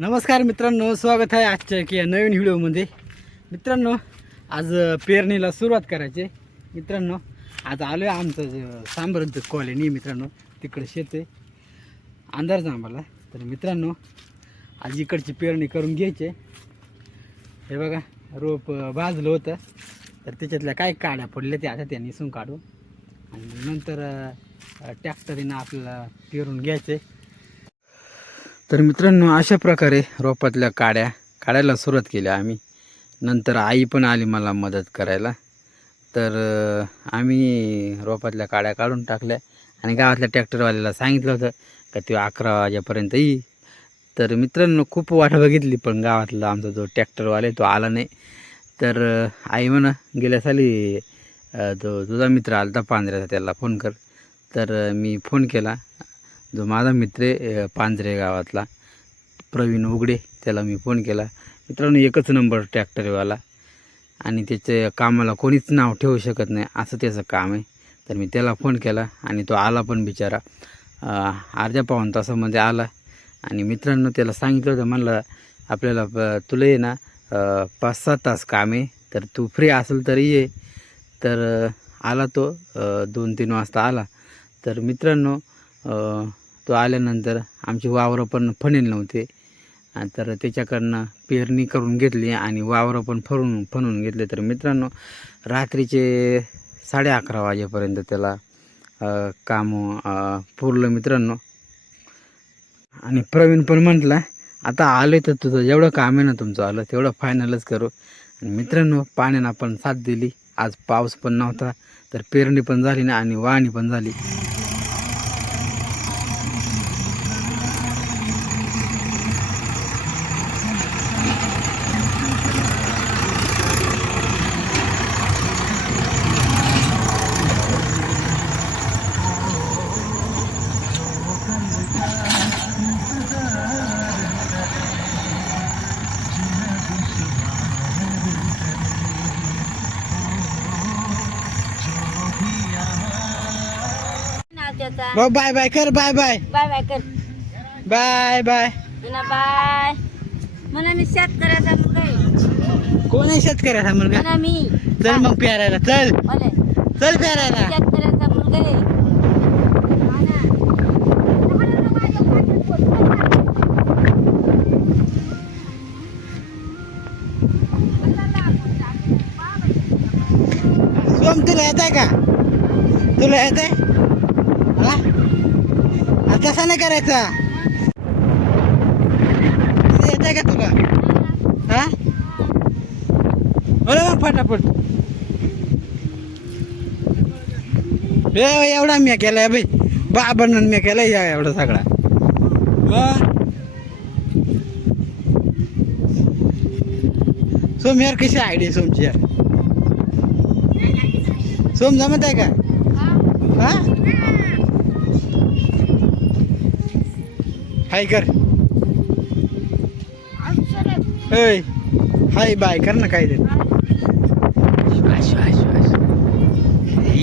नमस्कार मित्रांनो स्वागत आहे आजच्या की नवीन व्हिडिओमध्ये. मित्रांनो आज पेरणीला सुरुवात करायची. मित्रांनो आज आलो आहे आमचं जे सांबरचं कॉलनी मित्रांनो तिकडे शेत आहे. अंधार आम्हाला. तर मित्रांनो आज इकडची पेरणी करून घ्यायची हे बघा रोप भाजलं होतं. तर त्याच्यातल्या काय काड्या पडल्या त्या आता त्या निसून काढू आणि नंतर ट्रॅक्टरीनं आपल्याला पेरून घ्यायचे. तर मित्रांनो अशा प्रकारे रोपातल्या काड्या काढायला सुरुवात केली आम्ही. नंतर आई पण आली मला मदत करायला. तर आम्ही रोपातल्या काड्या काढून टाकल्या. आणि गावातल्या ट्रॅक्टरवाल्याला सांगितलं होतं का ते अकरा वाजेपर्यंत येईल तर मित्रांनो खूप वाट बघितली पण गावातला आमचा जो ट्रॅक्टरवाला तो आला नाही. तर आई म्हणा गेल्या साली तो तुझा मित्र आला होता पांढऱ्याचा त्याला फोन कर. तर मी फोन केला. जो माझा मित्र आहे पांजरे गावातला प्रवीण उगडे त्याला मी फोन केला. मित्रांनो एकच नंबर ट्रॅक्टरवाला आणि त्याचे कामाला कोणीच नाव ठेवू शकत नाही असं त्याचं काम आहे. तर मी त्याला फोन केला आणि तो आला पण बिचारा. अर्ध्या पाऊण तासामध्ये आला. आणि मित्रांनो त्याला सांगितलं होतं म्हणलं आपल्याला प- तुला ये ना पाच सात तास काम आहे. तर तू फ्री असेल तरी ये. तर आला तो दोन तीन वाजता आला. तर मित्रांनो तो आल्यानंतर आमची वावरं पण फणेल नव्हते. आणि तर त्याच्याकडनं पेरणी करून घेतली आणि वावरं पण फरून फणून घेतले. तर मित्रांनो रात्रीचे साडे अकरा वाजेपर्यंत त्याला काम पुरलं मित्रांनो. आणि प्रवीण पण म्हटलं आता आले तर तुझं जेवढं काम आहे ना तुमचं आलं तेवढं फायनलच करू. आणि मित्रांनो पाण्यानं आपण साथ दिली. आज पाऊस पण नव्हता तर पेरणी पण झाली ना आणि वाहणी पण झाली. भाऊ बाय बाय कर बाय बाय. बाय बाय कर. Bye bye. बाय. म्हणा मी शेतकऱ्याचा मुलगा आहे. कोण आहे शेतकऱ्याचा मुलगा? मी. चल मग प्यारायला चल. चल प्यारायला. शेतकऱ्याचा मुलगा आहे. सोम तुला येत आहे का? तुला येत आहे हा? तसा नाही करायचा. येत आहे का तुला? हा? बोला मग फटाफट. ए एवढा मी केलाय बाई. बाबन मी केलाय या एवढा सगळा. सोम यार कशी आयडिया सोमची यार? सोम जमत आहे का हा. हाय कर. ऐ हाय बाय कर ना काय ते.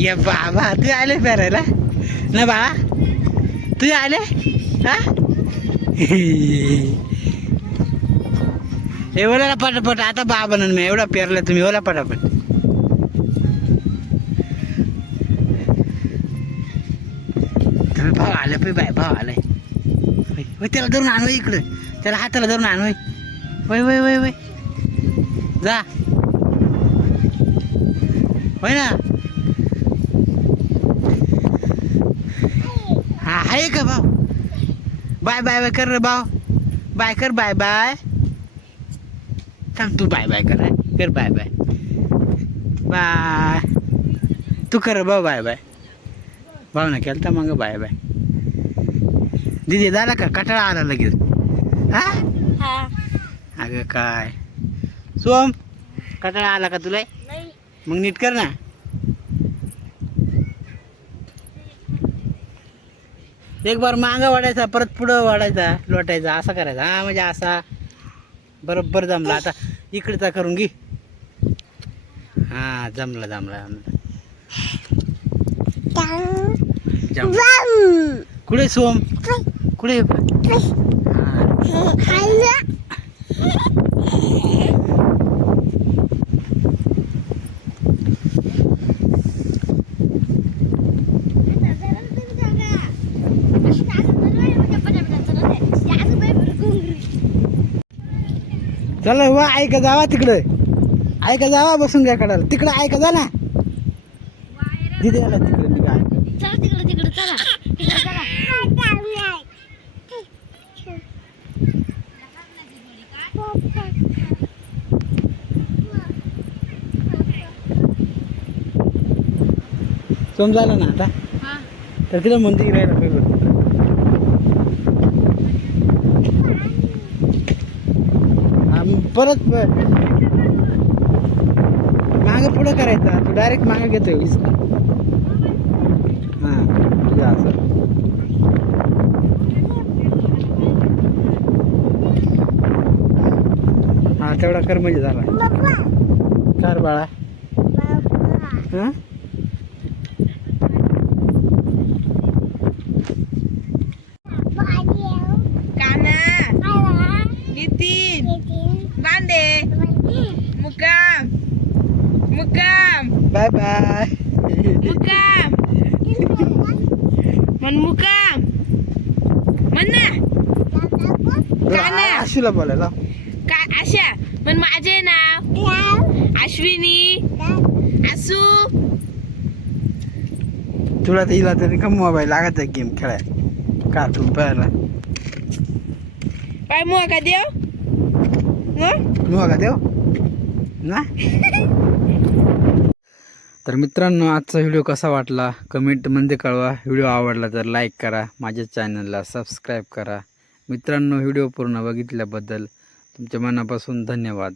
ये बाबा तू आले फेरायला? ना बा तू आले? हा? हे पटापट आता बा बनन मी एवढा पेरला तुम्ही एवढा पटापट. तुम्ही भाव आले पाहिजे बाय भाव आलाय होय, त्याला धरून आणवय इकडं. त्याला हाताला धरून आणवय होय. वय वय वय वय जा. होय ना? हा आहे का भाऊ? बाय बाय बाय कर रे भाऊ. बाय कर बाय बाय. थांब तू बाय बाय कर कर बाय बाय. बाय. तू कर भाऊ बाय बाय. भाऊ ना केलं तर मग बाय बाय. दिदी झाला का कटाळा आला लगेच. हा? हा. अगं काय. सोम कटाळा आला का तुला? नाही. मग नीट कर ना. एक बार मागं वाढायचा परत पुढं वाढायचा लोटायचा असा करायचा. हा म्हणजे असा. बरोबर जमला. आता इकडचा करून घे. हा जमला जमला जमला. जमला. कुठे सोम? कुठे हा चला वा ऐका जावा तिकडं. ऐका जावा बसून घ्या कडाला. तिकडं ऐका जा ना. आला तिकडे तिकडे तिकडे चला. सोम झालं ना आता? तर तिला राहायला पाहिजे. हा, मग परत माग पुढं करायचा. तू डायरेक्ट मागे घेतोय विस्कून हा तुझ्या असं हा तेवढा कर म्हणजे झाला. कार बाळा. हा? काना नितीन. बांदे मुकाम मुकाम बाय बाय. मुकाम मन मुकाम म्हण ना काना. आशूला बोलायला. मन माझे नाव अश्विनी. आसू तुला तर हिला तरी का मोबाईल लागत आहे गेम खेळाय? कार्टून पाहायला. काय मुआ का देव? मग का देव? ना? तर मित्रांनो आजचा व्हिडिओ कसा वाटला? कमेंटमध्ये कळवा. व्हिडिओ आवडला तर लाईक करा. माझ्या चॅनलला सबस्क्राईब करा. मित्रांनो व्हिडिओ पूर्ण बघितल्याबद्दल तुमच्या मनापासून धन्यवाद.